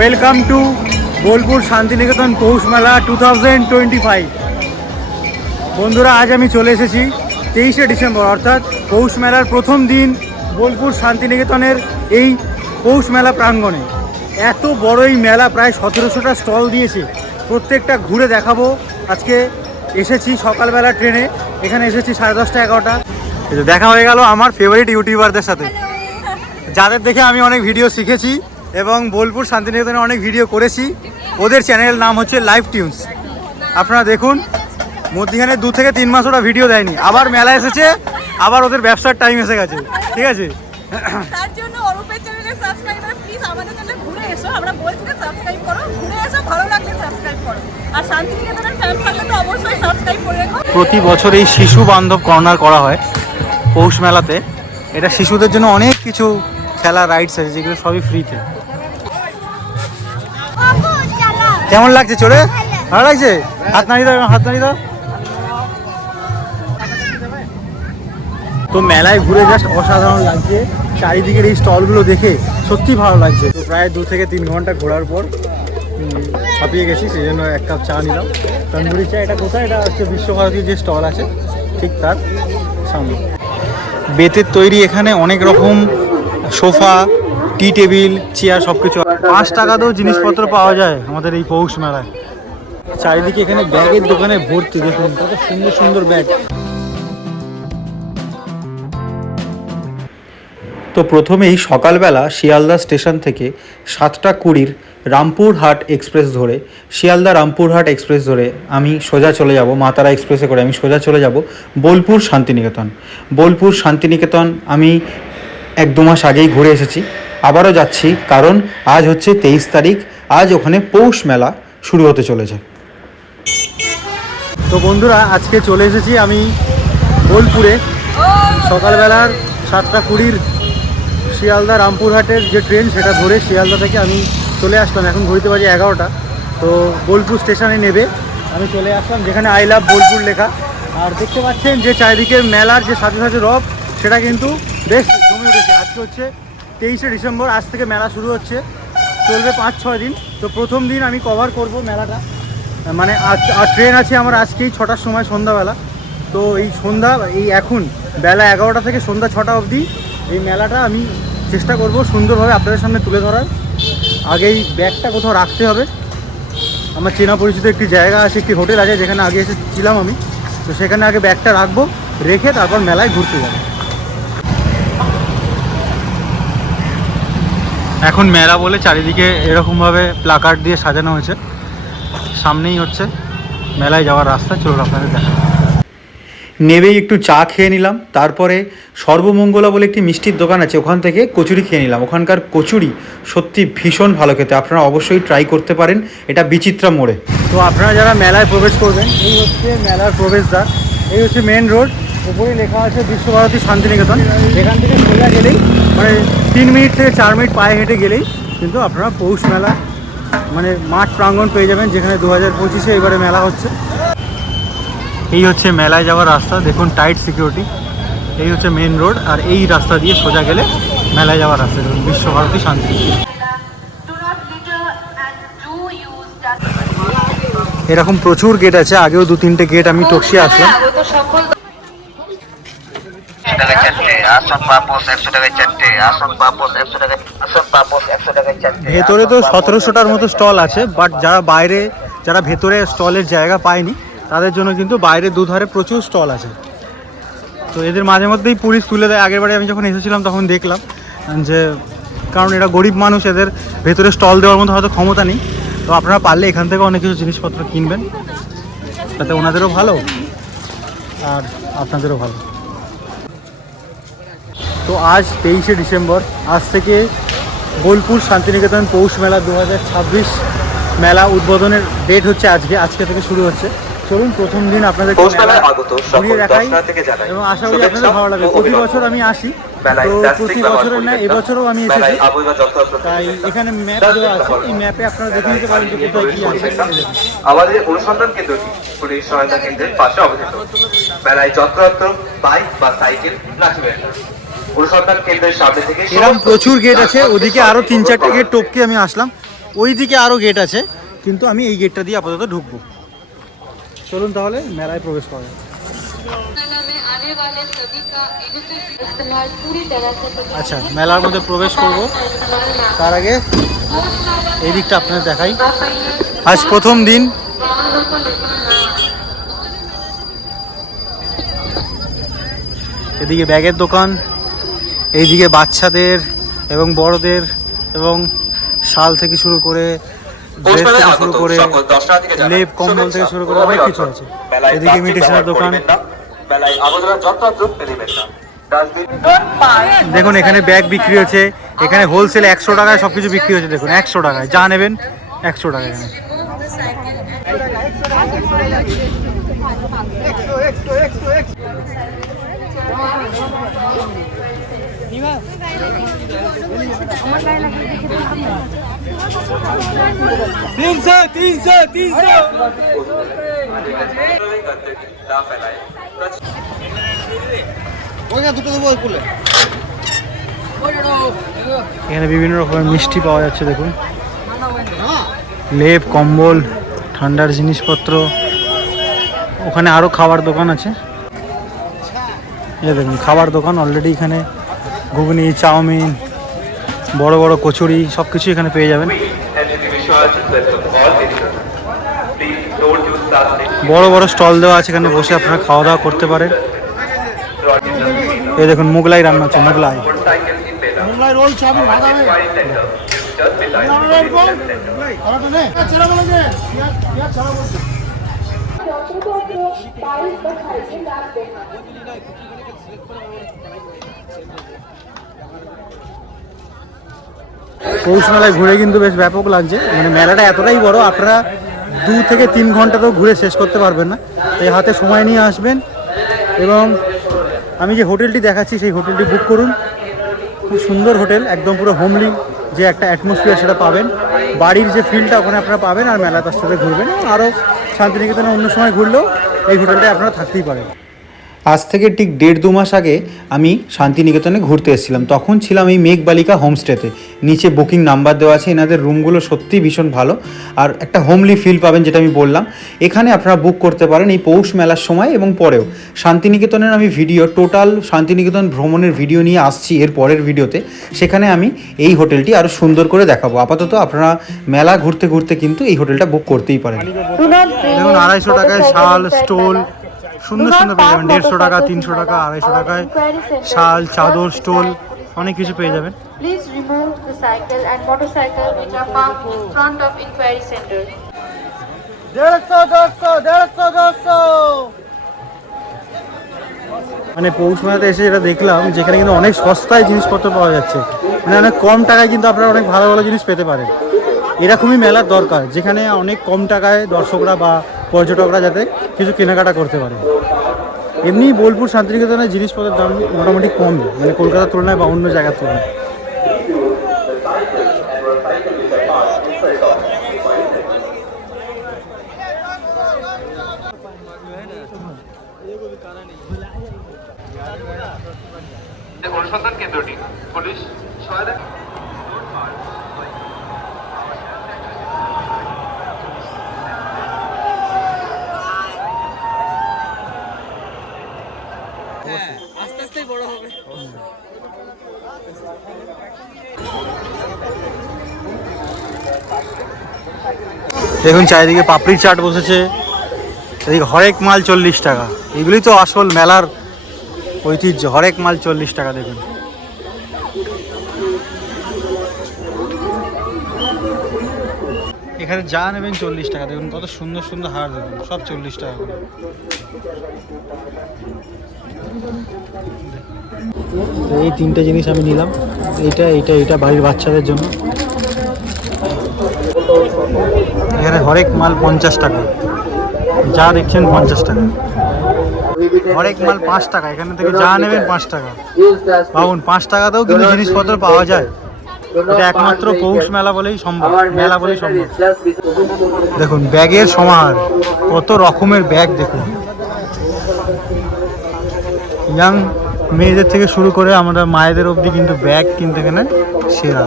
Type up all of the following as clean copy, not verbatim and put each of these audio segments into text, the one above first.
Welcome to Bolpur Santiniketan পৌষ মেলা 2025। বন্ধুরা, আজ আমি চলে এসেছি 23শে ডিসেম্বর অর্থাৎ পৌষ মেলার প্রথম দিন বোলপুর শান্তিনিকেতনের এই পৌষ মেলা প্রাঙ্গণে। এত বড় এই মেলা, প্রায় 1700টা স্টল দিয়েছে, প্রত্যেকটা ঘুরে দেখাবো। আজকে এসেছি সকালবেলা ট্রেনে, এখানে এসেছি 10:30 11টা। দেখা হয়ে গেল আমার ফেভারিট ইউটিউবারদের সাথে, যাদের দেখে আমি অনেক ভিডিও শিখেছি এবং বোলপুর শান্তিনিকেতনে অনেক ভিডিও করেছি। ওদের চ্যানেলের নাম হচ্ছে লাইভ টিউনস। আপনারা দেখুন, মধ্যখানে 2 থেকে 3 মাস ওরা ভিডিও দেয়নি, আবার মেলা এসেছে, আবার ওদের ব্যবসার টাইম এসে গেছে। ঠিক আছে, তার জন্য অরূপের চ্যানেলে সাবস্ক্রাইবার প্লিজ আমাদের চ্যানেলে ঘুরে এসো। আমরা বলছি যে সাবস্ক্রাইব করো, ঘুরে এসো, ভালো লাগলে সাবস্ক্রাইব করো। আর শান্তিনিকেতনের ফ্যান থাকলে তো অবশ্যই সাবস্ক্রাইব করে রেখো। প্রতি বছর এই শিশু বান্ধব কর্নার করা হয় পৌষ মেলাতে। এটা শিশুদের জন্য অনেক কিছু খেলা রাইডস আছে, যেগুলো সবই ফ্রিতে। কেমন লাগছে চড়ে? ভালো লাগছে? হাত নাড়িয়ে দাও, হাত নাড়িয়ে দাও। তো মেলায় ঘুরে জাস্ট অসাধারণ লাগছে, চারিদিকের এই স্টলগুলো দেখে সত্যি ভালো লাগছে। তো প্রায় 2 থেকে 3 ঘন্টা ঘোরার পর ছাপিয়ে গেছি, সেই জন্য 1 কাপ চা নিলাম, তন্দুরি চা। এটা কোথায়? এটা হচ্ছে বিশ্বভারতীর যে স্টল আছে ঠিক তার সামনে। বেতের তৈরি এখানে অনেক রকম সোফা, টি টেবিল, চেয়ার সব কিছু 5 টাকাতেও জিনিসপত্র পাওয়া যায় আমাদের এই পৌষ মেলায়। চারিদিকে এখানে ব্যাগের দোকানে ভর্তি, দেখুন কত সুন্দর সুন্দর ব্যাগ। তো প্রথমেই সকালবেলা শিয়ালদা স্টেশন থেকে 7টা 20 রামপুরহাট এক্সপ্রেস ধরে, শিয়ালদা রামপুরহাট এক্সপ্রেস ধরে আমি সোজা চলে যাব, মা তারা এক্সপ্রেসে করে আমি সোজা চলে যাব বোলপুর শান্তিনিকেতন। বোলপুর শান্তিনিকেতন আমি 1-2 মাস আগেই ঘুরে এসেছি, আবারও যাচ্ছি, কারণ আজ হচ্ছে 23 তারিখ, আজ ওখানে পৌষ মেলা শুরু হতে চলেছে। তো বন্ধুরা, আজকে চলে এসেছি আমি বোলপুরে। সকালবেলার 7টা 20 শিয়ালদা রামপুরহাটের যে ট্রেন, সেটা ধরে শিয়ালদা থেকে আমি চলে আসলাম। এখন ঘুরতে বাজে 11টা। তো বোলপুর স্টেশনে নেবে আমি চলে আসলাম, যেখানে আই লাভ বোলপুর লেখা। আর দেখতে পাচ্ছেন যে চারিদিকের মেলার যে সাথে সাথে রব, সেটা কিন্তু বেশ জমে উঠেছে। আজকে হচ্ছে 23শে ডিসেম্বর, আজ থেকে মেলা শুরু হচ্ছে, চলবে 5-6 দিন। তো প্রথম দিন আমি কভার করব মেলাটা, মানে আর ট্রেন আছে আমার আজকেই 6টার সময় সন্ধ্যাবেলা। তো এই সন্ধ্যা, এই এখন বেলা 11টা থেকে সন্ধ্যা 6টা অবধি এই মেলাটা আমি চেষ্টা করব সুন্দরভাবে আপনাদের সামনে তুলে ধরার। আগেই ব্যাগটা কোথাও রাখতে হবে। আমার চেনা পরিচিত একটি জায়গা আছে, একটি হোটেল আছে, যেখানে আগে এসেছিলাম আমি। তো সেখানে আগে ব্যাগটা রাখবো, রেখে তারপর মেলায় ঘুরতে যাবো। এখন মেলা বলে চারিদিকে এরকমভাবে প্লাকার্ড দিয়ে সাজানো হয়েছে, সামনেই হচ্ছে মেলায় যাওয়ার রাস্তা। চলুন আপনাদের দেখা। নেবেই একটু চা খেয়ে নিলাম, তারপরে সর্বমঙ্গলা বলে একটি মিষ্টির দোকান আছে, ওখান থেকে কচুরি খেয়ে নিলাম। ওখানকার কচুরি সত্যি ভীষণ ভালো খেতে, আপনারা অবশ্যই ট্রাই করতে পারেন। এটা বিচিত্রা মোড়ে। তো আপনারা যারা মেলায় প্রবেশ করবেন, এই হচ্ছে মেলার প্রবেশদ্বার, এই হচ্ছে মেন রোড। উপরেই লেখা আছে বিশ্বভারতী শান্তিনিকেতন। এখান থেকে সোজা গেলেই, মানে 3 মিনিট থেকে 4 মিনিট পায়ে হেঁটে গেলেই কিন্তু আপনারা পৌষ মেলা মানে মাঠ প্রাঙ্গণ পেয়ে যাবেন, যেখানে 2025-এ এবারে মেলা হচ্ছে। এই হচ্ছে মেলায় যাওয়ার রাস্তা, দেখুন টাইট সিকিউরিটি। এই হচ্ছে মেন রোড, আর এই রাস্তা দিয়ে সোজা গেলে মেলায় যাওয়ার রাস্তা, দেখুন বিশ্বভারতী শান্তি। এরকম প্রচুর গেট আছে, আগেও 2-3টে গেট আমি টপসিয়ে আসলাম। ভেতরে তো 1700টার মতো স্টল আছে, বাট যারা ভেতরে স্টলের জায়গা পায়নি, তাদের জন্য কিন্তু বাইরে দুধারে প্রচুর স্টল আছে। তো এদের মাঝে মধ্যেই পুলিশ তুলে দেয়। আগের বারে আমি যখন এসেছিলাম তখন দেখলাম যে, কারণ এরা গরিব মানুষ, এদের ভেতরে স্টল দেওয়ার মতো হয়তো ক্ষমতা নেই। তো আপনারা পারলে এখান থেকে অনেক কিছু জিনিসপত্র কিনবেন, তাতে ওনাদেরও ভালো আর আপনাদেরও ভালো। তো আজ 23শে ডিসেম্বর, আজ থেকে বোলপুর শান্তিনিকেতন পৌষ মেলা 2026 মেলা উদ্বোধনের ডেট হচ্ছে আজকে থেকে শুরু হচ্ছে। চলুন প্রথম দিন আপনাদের ঘুরিয়ে দেখাই এবং আশা করি আপনাদের ভালো লাগবে। প্রতি বছর আমি আসি, তো প্রতি বছরের না এবছরও আমি এসেছি। তাই এখানে ম্যাপ দেওয়া আছে, এই ম্যাপে আপনারা দেখে নিতে পারেন যে কোথায় কি আছে। আমাদের অনুসন্ধান কেন্দ্রটি পুলিশ সহায়তা কেন্দ্রের পাশে অবস্থিত। মেলায় যত্রতত্র বাইক বা সাইকেল রাখবেন না। অনুসন্ধান কেন্দ্রের সামনে থেকে এরকম প্রচুর গেট আছে, ওদিকে আরো 3-4টে গেট টপকে আমি আসলাম। ওই দিকে আরও গেট আছে, কিন্তু আমি এই গেটটা দিয়ে আপাতত ঢুকবো। চলুন তাহলে মেলায় প্রবেশ করা যাক। আচ্ছা, মেলার মধ্যে প্রবেশ করব, তার আগে এই দিকটা আপনাদের দেখাই। আজ প্রথম দিন, এদিকে ব্যাগের দোকান, এইদিকে বাচ্চাদের এবং বড়দের এবং শাল থেকে শুরু করে ড্রেস থেকে শুরু করে লেপ কম্বল থেকে শুরু করে অনেক কিছু আছে। এদিকে ইমিটেশনের দোকান। দেখুন এখানে ব্যাগ বিক্রি হচ্ছে, এখানে হোলসেল 100 টাকায় সব কিছু বিক্রি হচ্ছে। দেখুন 100 টাকায় যা নেবেন 100 টাকায়। এখানে এখানে বিভিন্ন রকমের মিষ্টি পাওয়া যাচ্ছে। দেখুন লেপ কম্বল ঠান্ডার জিনিসপত্র। ওখানে আরো খাবার দোকান আছে। এই দেখুন খাবার দোকান অলরেডি। এখানে ঘুগনি, চাউমিন, বড় বড় কচুরি সব কিছু এখানে পেয়ে যাবেন। বড় বড় স্টল দেওয়া আছে, এখানে বসে আপনারা খাওয়া দাওয়া করতে পারেন। এই দেখুন মোগলাই রান্না হচ্ছে, মোগলাই রোল, চাউমিন, পৌষ মেলায় ঘুরে কিন্তু বেশ ব্যাপক লাগছে। মানে মেলাটা এতটাই বড়, আপনারা 2 থেকে 3 ঘন্টা তো ঘুরে শেষ করতে পারবেন না। এই হাতে সময় নিয়ে আসবেন এবং আমি যে হোটেলটি দেখাচ্ছি সেই হোটেলটি বুক করুন। খুব সুন্দর হোটেল, একদম পুরো হোমলি যে একটা অ্যাটমসফিয়ার সেটা পাবেন। বাড়ির যে ফিলটা ওখানে আপনারা পাবেন, আর মেলা তার সাথে ঘুরবেন। আরও শান্তিনিকেতনে অন্য সময় ঘুরলেও এই হোটেলটায় আপনারা থাকতেই পারেন। আজ থেকে ঠিক 1.5-2 মাস আগে আমি শান্তিনিকেতনে ঘুরতে এসেছিলাম। তখন ছিলাম এই মেঘবালিকা হোমস্টেতে। নিচে বুকিং নাম্বার দেওয়া আছে। এনাদের রুমগুলো সত্যিই ভীষণ ভালো, আর একটা হোমলি ফিল পাবেন, যেটা আমি বললাম। এখানে আপনারা বুক করতে পারেন এই পৌষ মেলার সময় এবং পরেও। শান্তিনিকেতনের আমি ভিডিও, টোটাল শান্তিনিকেতন ভ্রমণের ভিডিও নিয়ে আসছি এর পরের ভিডিওতে। সেখানে আমি এই হোটেলটি আরও সুন্দর করে দেখাবো। আপাতত আপনারা মেলা ঘুরতে ঘুরতে কিন্তু এই হোটেলটা বুক করতেই পারেন। দেখুন 250 টাকায় শাল, স্টোল সুন্দর সুন্দর পেয়ে যাবেন। 150 টাকা, 300 টাকা, 250 টাকায় শাল, চাদর, স্টোল অনেক কিছু পেয়ে যাবেন। Please remove the cycle and motorcycle which are parked in front of inquiry center. 150 মানে পৌষ মেলাতে এসে যেটা দেখলাম, যেখানে কিন্তু অনেক সস্তায় জিনিসপত্র পাওয়া যাচ্ছে। মানে অনেক কম টাকায় কিন্তু আপনারা অনেক ভালো ভালো জিনিস পেতে পারেন। এরকমই মেলার দরকার, যেখানে অনেক কম টাকায় দর্শকরা বা পর্যটকরা যাতে কিছু কেনাকাটা করতে পারে। এমনি বোলপুর শান্তিনিকেতনের জিনিসপত্রের দাম মোটামুটি কম, মানে কলকাতার তুলনায় বা অন্য জায়গার তুলনায়। অনুসন্ধান কেন্দ্রটি পুলিশ সহায়তা। আস্তে আস্তে বড় হবে। দেখুন চারিদিকে পাপড়ি চাট বসেছে, এদিকে হরেক মাল 40 টাকা। এগুলি তো আসল মেলার ঐতিহ্য, হরেক মাল 40 টাকা। দেখুন এখানে যা নেবেন 40 টাকা। দেখুন কত সুন্দর সুন্দর হার, দেখুন সব 40 টাকা করে। এই 3টে জিনিস আমি নিলাম, এইটা এইটা এইটা বাড়ির বাচ্চাদের জন্য। এখানে হরেক মাল 50 টাকা, যা দেখছেন 50 টাকা। হরেক মাল 5 টাকা, এখানে থেকে যা নেবেন 5 টাকা। ভাবুন 5 টাকাতেও কিন্তু জিনিসপত্র পাওয়া যায়। এটা একমাত্র পৌষ মেলা বলেই সম্ভব, মেলা বলেই সম্ভব। দেখুন ব্যাগের সমাহার, কত রকমের ব্যাগ। দেখুন ইয়াং মেয়েদের থেকে শুরু করে আমরা মায়েদের অবধি কিন্তু ব্যাগ কিন্তু এখানে সেরা।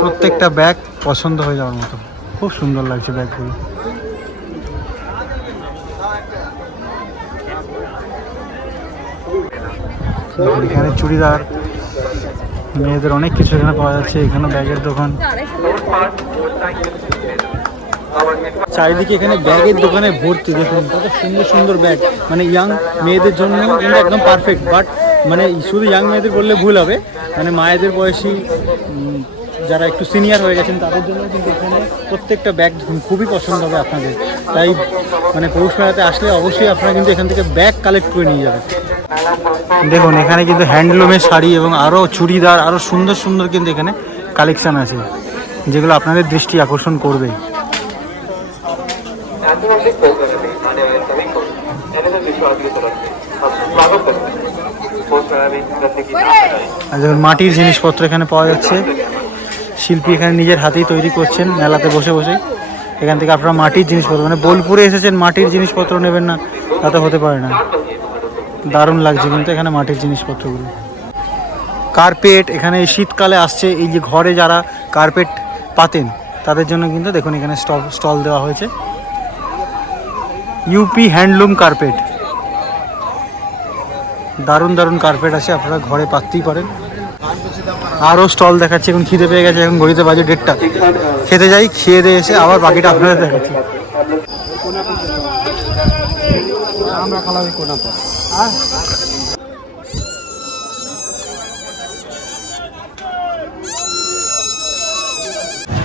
প্রত্যেকটা ব্যাগ পছন্দ হয়ে যাওয়ার মতো। খুব সুন্দর লাগছে ব্যাগগুলো। এখানে চুড়িদার, মেয়েদের অনেক কিছু এখানে পাওয়া যাচ্ছে। এখানে ব্যাগের দোকান, চারিদিকে এখানে ব্যাগের দোকানে ভর্তি। দেখুন কত সুন্দর সুন্দর ব্যাগ, মানে ইয়াং মেয়েদের জন্য কিন্তু একদম পারফেক্ট। বাট মানে শুধু ইয়াং মেয়েদের বললে ভুল হবে, মানে মায়েদের বয়সী যারা একটু সিনিয়র হয়ে গেছেন তাদের জন্য কিন্তু এখানে প্রত্যেকটা ব্যাগ খুবই পছন্দ হবে আপনাদের। তাই মানে পৌষ মেলাতে আসলে অবশ্যই আপনারা কিন্তু এখান থেকে ব্যাগ কালেক্ট করে নিয়ে যাবেন। দেখুন এখানে কিন্তু হ্যান্ডলুমের শাড়ি এবং আরও চুড়িদার, আরও সুন্দর সুন্দর কিন্তু এখানে কালেকশান আছে, যেগুলো আপনাদের দৃষ্টি আকর্ষণ করবে। আর দেখুন মাটির জিনিসপত্র এখানে পাওয়া যাচ্ছে। শিল্পী এখানে নিজের হাতেই তৈরি করছেন মেলাতে বসে বসে। এখান থেকে আপনারা মাটির জিনিসপত্র, মানে বোলপুরে এসেছেন মাটির জিনিসপত্র নেবেন না তা তো হতে পারে না। দারুণ লাগছে কিন্তু এখানে মাটির জিনিসপত্রগুলো। কার্পেট, এখানে শীতকালে আসছে, এই যে ঘরে যারা কার্পেট পাতেন তাদের জন্য কিন্তু দেখুন এখানে স্টল দেওয়া হয়েছে। ইউপি হ্যান্ডলুম কার্পেট, দারুণ দারুণ কার্পেট আছে, আপনারা ঘরে পাততেই পারেন। আরও স্টল দেখাচ্ছে। এখন খিদে পেয়ে গেছে, এখন ঘড়িতে বাজে 1:30। খেতে যাই, খেয়ে দিয়ে এসে আবার বাকিটা আপনাদের দেখাচ্ছি। আমরা খালাম কোনা পর।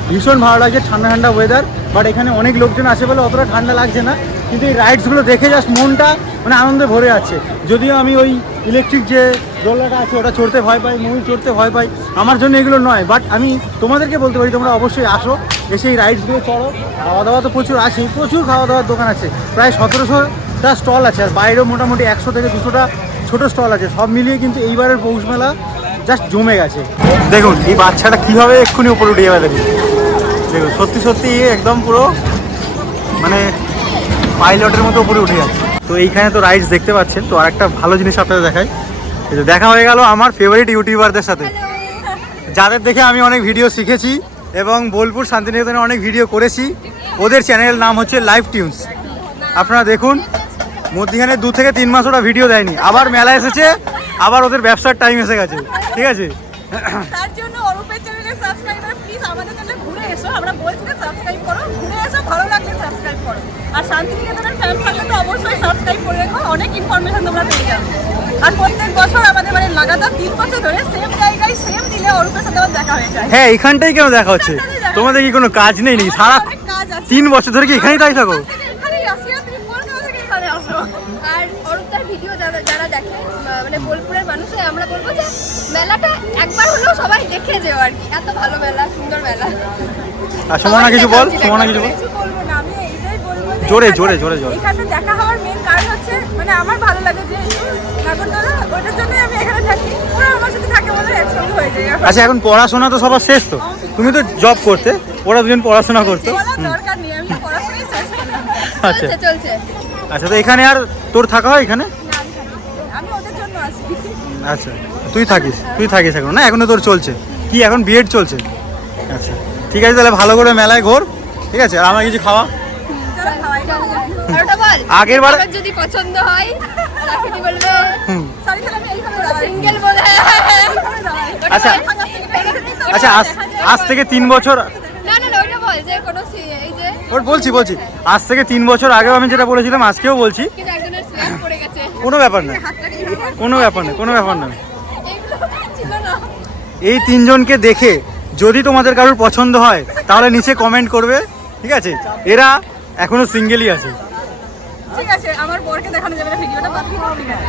ভীষণ ভালো লাগছে, ঠান্ডা ঠান্ডা ওয়েদার। বাট এখানে অনেক লোকজন আছে বলে অতটা ঠান্ডা লাগছে না, কিন্তু এই রাইডসগুলো দেখে জাস্ট মনটা মানে আনন্দে ভরে যাচ্ছে। যদিও আমি ওই ইলেকট্রিক যে দোলনাটা আছে ওটা চড়তে ভয় পাই, ময়ূর চড়তে ভয় পাই, আমার জন্য এগুলো নয়। বাট আমি তোমাদেরকে বলতে পারি তোমরা অবশ্যই আসো, এসে এই রাইডসগুলো চড়ো। খাওয়া দাওয়া তো প্রচুর আছে, প্রচুর খাওয়া দাওয়ার দোকান আছে, প্রায় 1700টা স্টল আছে। আর বাইরেও মোটামুটি 100 থেকে 200টা ছোটো স্টল আছে। সব মিলিয়ে কিন্তু এইবারের পৌষ মেলা জাস্ট জমে গেছে। দেখুন এই বাচ্চাটা কীভাবে এক্ষুনি উপরে উঠে যাবে, দেখুন দেখুন সত্যি সত্যি একদম পুরো মানে পাইলটের মতো উপরে উঠে যাচ্ছে। তো এইখানে তো রাইডস দেখতে পাচ্ছেন। তো আরেকটা ভালো জিনিস আপনাদের দেখাই, দেখা হয়ে গেল আমার ফেভারিট ইউটিউবারদের সাথে, যাদের দেখে আমি অনেক ভিডিও শিখেছি এবং বোলপুর শান্তিনিকেতনে অনেক ভিডিও করেছি। ওদের চ্যানেলের নাম হচ্ছে লাইভ টিউনস। আপনারা দেখুন, মধ্যখানে 2 থেকে 3 মাস ওরা ভিডিও দেয়নি, আবার মেলা এসেছে, আবার ওদের ব্যবসার টাইম এসে গেছে, ঠিক আছে। তার জন্য অরূপের চ্যানেলে সাবস্ক্রাইবার প্লিজ আমাদের চ্যানেলে ঘুরে এসো, আমরা বলছি না সাবস্ক্রাইব করো, ঘুরে এসো, ভালো লাগলে সাবস্ক্রাইব করো। আর শান্তিনিকেতনের ফ্যান থাকলে তো অবশ্যই সাবস্ক্রাইব করে রেখো, অনেক ইনফরমেশন তোমরা পেয়ে যাবে। আর প্রত্যেক বছর আমাদের মানে লাগাতার 3 বছর ধরে সেম জায়গায় সেম দিনে অরূপের সাথে আমার দেখা হয়ে যায়। হ্যাঁ এখানটাই কেন দেখা হচ্ছে? তোমাদের কি কোনো কাজ নেই নাকি? সারা 3 বছর ধরে কি এখানেই তাই থাকো? এখানেই আসি, আর তুমি কলকাতা থেকে এখানে আসো। আর অরূপদার ভিডিও যারা দেখে মানে বোলপুরের মানুষ, আমরা বলবো যে মেলাটা একবার হলেও সবাই দেখে যেও আর কি। এত ভালো মেলা, সুন্দর মেলা। আর সুমনা কিছু বল, সুমনা কিছু বল। কিছু বলবো না, আমি এইটাই বলবো যে জোরে জোরে জোরে জোরে। এখানে দেখা হওয়ার মেন কারণ হচ্ছে মানে আমার ভালো লাগে যে নাগরদোলা, ওটার জন্যই আমি এখানে থাকি। ওরা আমার সাথে থাকে বলে একসঙ্গে হয়ে যায়। আচ্ছা এখন পড়াশোনা তো সবার শেষ, তো তুমি তো জব করতে, ওরা দুজন পড়াশোনা করতো। বলার দরকার নেই, আমি তো পড়াশোনাই শেষ করলাম। আচ্ছা চলছে। আচ্ছা, তো এখানে আর তোর থাকা হয় এখানে? আমি ওদের জন্য আসি। আচ্ছা তুই থাকিস এখন না? এখনো তোর চলছে কি, এখন বিএড চলছে? আচ্ছা ঠিক আছে, তাহলে ভালো করে মেলায় ঘোর, ঠিক আছে। আর আমার কিছু খাওয়া। চলো খাওয়াই। আর ওটা বল, আগের বার আমার যদি পছন্দ হয় রাখি বলবে সরি তাহলে আমি এইখানে দাঁড়াই। সিঙ্গেল বলে। এইখানে দাঁড়াই। আচ্ছা আচ্ছা, আজ থেকে 3 বছর, না ওটা বল যে কোনো এই যে ওর বলছি আজ থেকে 3 বছর আগেও আমি যেটা বলেছিলাম আজকেও বলছি, কিন্তু একজনের স্ল্যাপ পড়ে গেছে। কোনো ব্যাপার না, কোনো ব্যাপার না। এগুলো ছিল না। এই 3 জনকে দেখে যদি তোমাদের কারোর পছন্দ হয় তাহলে নিচে কমেন্ট করবে, ঠিক আছে। এরা এখনো সিঙ্গেলই আছে। ঠিক আছে, আমার বরকে দেখানো যাবে না, ভিডিওটা বাদ দিও, ঠিক আছে।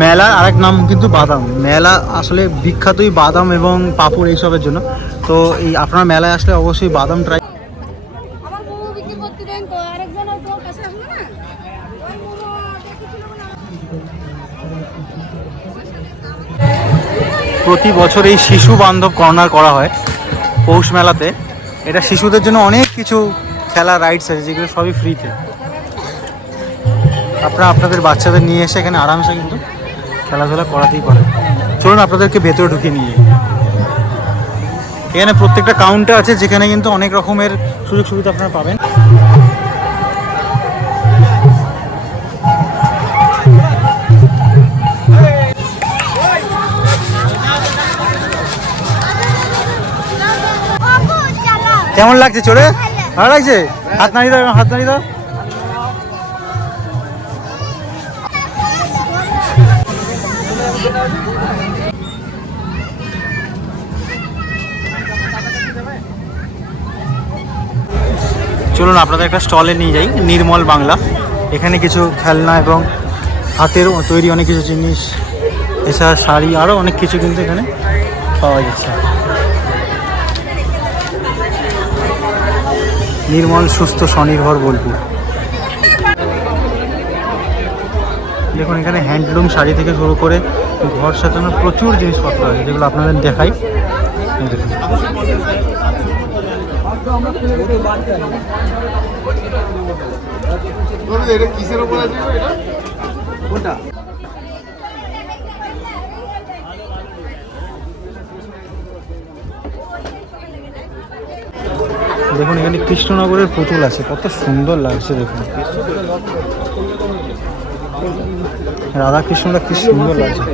মেলার আরেক নাম কিন্তু বাদাম। মেলা আসলে বিখ্যাতই বাদাম এবং পাঁপড় এইসবের জন্য। তো এই আপনার মেলায় আসলে অবশ্যই বাদাম ট্রাই। আমার বউ বিক্রি করতে দেন তো, আরেকজন তো কাছে আসলো না। প্রতি বছর এই শিশু বান্ধব কর্নার করা হয় পৌষ মেলাতে। এটা শিশুদের জন্য অনেক কিছু খেলা রাইডস আছে যেগুলো সবই ফ্রিতে। আপনারা আপনাদের বাচ্চাদের নিয়ে এসে এখানে আরামসে কিন্তু খেলাধুলা করাতেই পারেন। চলুন আপনাদেরকে ভেতরে ঢুকিয়ে নিয়ে যাই। এখানে প্রত্যেকটা কাউন্টার আছে যেখানে কিন্তু অনেক রকমের সুযোগ সুবিধা আপনারা পাবেন। কেমন লাগছে চড়ে? ভালো লাগছে? হাত নাড়িয়ে দাও, হাত নাড়িয়ে দাও। চলুন আপনাদের একটা স্টলে নিয়ে যাই, নির্মল বাংলা। এখানে কিছু খেলনা এবং হাতের তৈরি অনেক কিছু জিনিস, এছাড়া শাড়ি, আরও অনেক কিছু কিন্তু এখানে পাওয়া যাচ্ছে। নির্মল সুস্থ স্বনির্ভর বোলপুর। দেখুন এখানে হ্যান্ডলুম শাড়ি থেকে শুরু করে ঘর সাজানোর প্রচুর জিনিসপত্র আছে, যেগুলো আপনাদের দেখাই। দেখুন কিসের উপর আছে এটা? কোনটা? দেখুন এখানে কৃষ্ণনগরের পুতুল আছে, কত সুন্দর লাগছে। দেখুন রাধা কৃষ্ণটা কি সুন্দর লাগছে।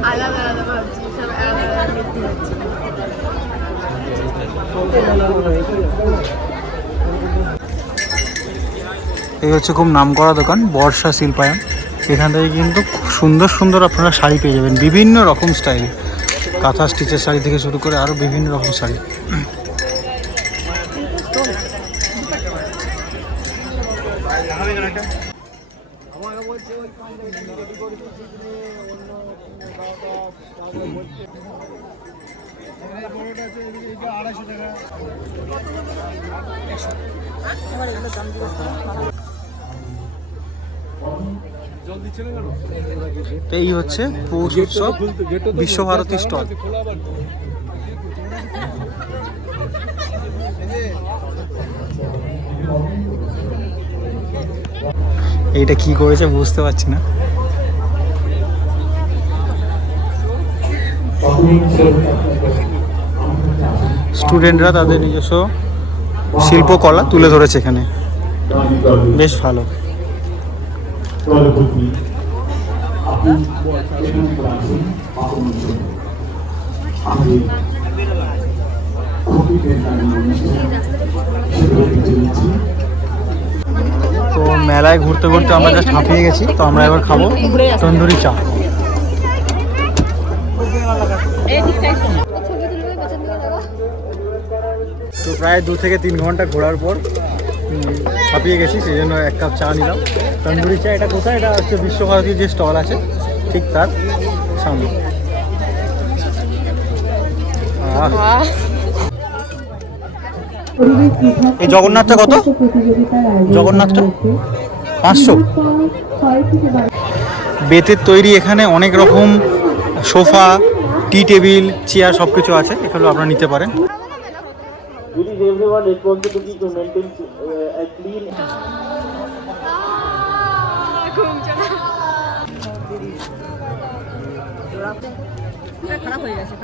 এই হচ্ছে খুব নামকরা দোকান বর্ষা শিল্পায়ন। এখান থেকে কিন্তু খুব সুন্দর সুন্দর আপনারা শাড়ি পেয়ে যাবেন, বিভিন্ন রকম স্টাইল, কাঁথা স্টিচের শাড়ি থেকে শুরু করে আরও বিভিন্ন রকম শাড়ি। এই হচ্ছে পৌষ উৎসব বিশ্বভারতী স্টল। এইটা কি করেছে বুঝতে পারছি না। স্টুডেন্টরা তাদের নিজস্ব শিল্পকলা তুলে ধরেছে এখানে, বেশ ভালো। তো মেলায় ঘুরতে ঘুরতে আমরা জাস্ট হাঁপিয়ে গেছি, তো আমরা এবার খাবো তন্দুরি চা। তো প্রায় 2 থেকে 3 ঘন্টা ঘোরার পর হাঁপিয়ে গেছি, সেই জন্য 1 কাপ চা নিলাম তন্দুরি চা। এটা কোথায়? এটা হচ্ছে বিশ্বভারতীর যে স্টল আছে ঠিক তার সামনে। এই জগন্নাথটা কত? জগন্নাথটা 500। বেতের তৈরি এখানে অনেক রকম সোফা, টি টেবিল, চেয়ার সব কিছু আছে, এগুলো আপনারা নিতে পারেন। খারাপ হয়ে গেছে,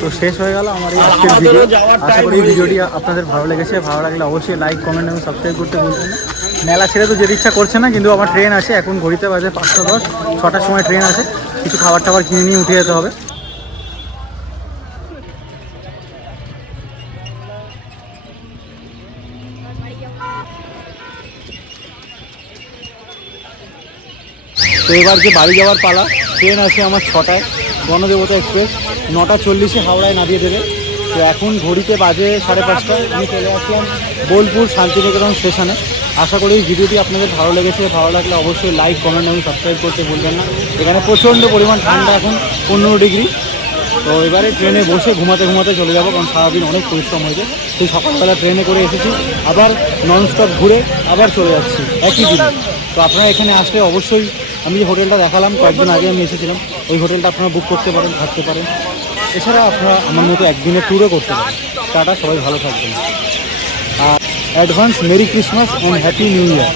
তো শেষ হয়ে গেল আমার এই আজকের ভিডিও। আশা করি এই ভিডিওটি আপনাদের ভালো লেগেছে। ভালো লাগলে অবশ্যই লাইক, কমেন্ট এবং সাবস্ক্রাইব করতে ভুলবেন না। মেলা ছেড়ে তো যেতে ইচ্ছা করছে না, কিন্তু আমার ট্রেন আছে, এখন ঘড়িতে বাজে 5:10, 6টার সময় ট্রেন আছে। কিছু খাবার টাবার কিনে নিয়ে উঠে যেতে হবে। তো এবার যে বাড়ি যাওয়ার পালা, ট্রেন আছে আমার 6টায়, গণদেবতা এক্সপ্রেস 9:40 হাওড়ায় নামিয়ে দেবে। তো এখন ঘড়িতে বাজে 5:30। আমি চলে আসলাম বোলপুর শান্তিনিকেতন স্টেশনে। আশা করি এই ভিডিওটি আপনাদের ভালো লেগেছে। ভালো লাগলে অবশ্যই লাইক, কমেন্ট এবং সাবস্ক্রাইব করতে ভুলবেন না। এখানে প্রচণ্ড পরিমাণ ঠান্ডা, এখন 15 ডিগ্রি। তো এবারে ট্রেনে বসে ঘুমাতে ঘুমাতে চলে যাবো, কারণ সারাদিন অনেক পরিশ্রম হয়েছে। সেই সকালবেলা ট্রেনে করে এসেছি, আবার ননস্টপ ঘুরে আবার চলে যাচ্ছি একই দিনে। তো আপনারা এখানে আসলে অবশ্যই, আমি যে হোটেলটা দেখালাম কয়েকদিন আগে আমি এসেছিলাম, ওই হোটেলটা আপনারা বুক করতে পারেন, থাকতে পারেন। এছাড়া আপনারা আমার মতো একদিনের ট্যুরও করতে পারেন। টাটা, সবাই ভালো থাকবেন। আর advance merry Christmas and happy new year.